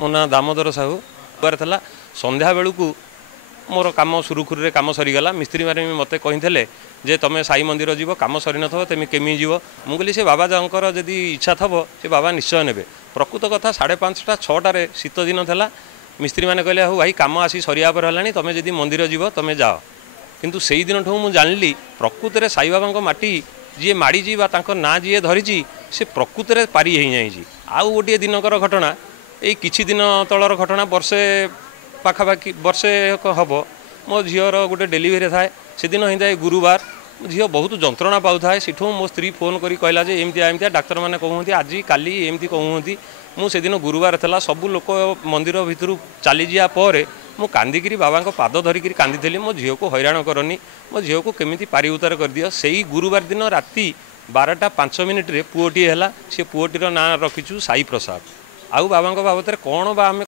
मो ना दामोदर साहू था संध्या बेलू मोर कम सुरुखुरी कम सरीगला मिस्त्री मैंने मत कही जे तुम साई मंदिर जीव कम सरी न तुम केमी जीव मुझे से बाबा जंकर जदि इच्छा थब से बाबा निश्चय ने प्रकृत कथा 5:30 6टार शीत दिन था मिस्त्री मैंने कहले हो भाई कम आसी सरिया पर है तुम जदि मंदिर जीव तुम जाओ किंतु से दिन ठूँ मुझे जानी प्रकृत में साई बाबा माटी जी माड़ी ना जी धरी से प्रकृत में पारी हो जाए आउ गोटे दिनकर घटना यही किछि दिन तलर घटना वर्षे पाखापाखि वर्षे हम मो झीर गोटे डेलीवरी थाए से दिन होता है गुरुवार झील बहुत जंत्रणा पाऊ थाए सेठू मो स्त्री फोन करी कहला जे एमतिया एमतिया डाक्तर मैंने कहते आज काली एमती कहते मुझे दिन गुरुवार था सबू लोक मंदिर भितर चली जापर मु कांदिकी बाबा पाद धरिकी कांदी मो झील को हैरान करनी मो झील को केमी पारि उतार कर दियो से गुरुवार दिन राति 12:05 पुओटी है सी पुओटीर ना रखीचु साई प्रसाद आउ बाबा बाबद कौन बा आम